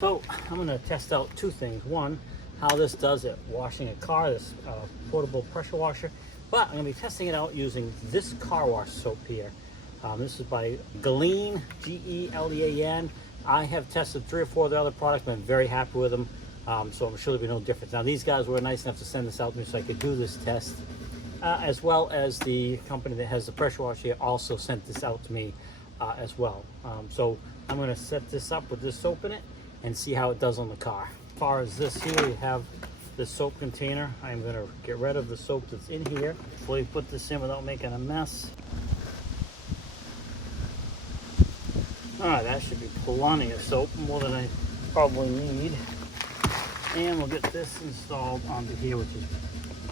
So I'm going to test out two things. One, how this does at washing a car, this portable pressure washer. But I'm going to be testing it out using this car wash soap here. This is by GELEAN, G-E-L-E-A-N. I have tested 3 or 4 of the other products, been very happy with them. So I'm sure there'll be no difference. Now these guys were nice enough to send this out to me so I could do this test. As well as the company that has the pressure wash here also sent this out to me as well. So I'm going to set this up with this soap in it and see how it does on the car. As far as this here, we have this soap container. I'm going to get rid of the soap that's in here before you put this in without making a mess. Alright, that should be plenty of soap, more than I probably need. And we'll get this installed onto here, which is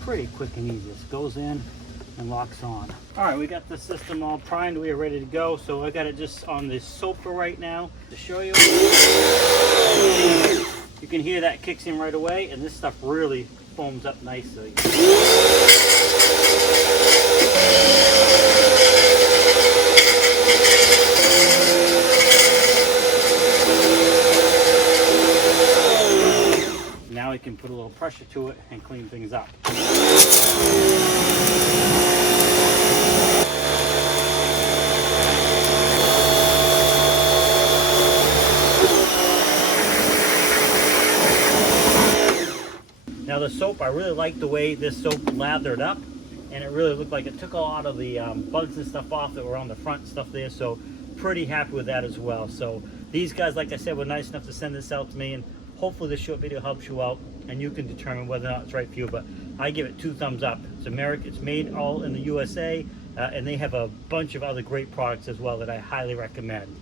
pretty quick and easy. This goes in and locks on. Alright, we got the system all primed. We are ready to go. So I got it just on the soaker right now to show you. You can hear that kicks in right away, and this stuff really foams up nicely. Now we can put a little pressure to it and clean things up. Now the soap, I really like the way this soap lathered up, and it really looked like it took a lot of the bugs and stuff off that were on the front stuff there, so pretty happy with that as well. So these guys, like I said, were nice enough to send this out to me, and hopefully this short video helps you out and you can determine whether or not it's right for you. But I give it 2 thumbs up. It's American, it's made all in the USA, and they have a bunch of other great products as well that I highly recommend.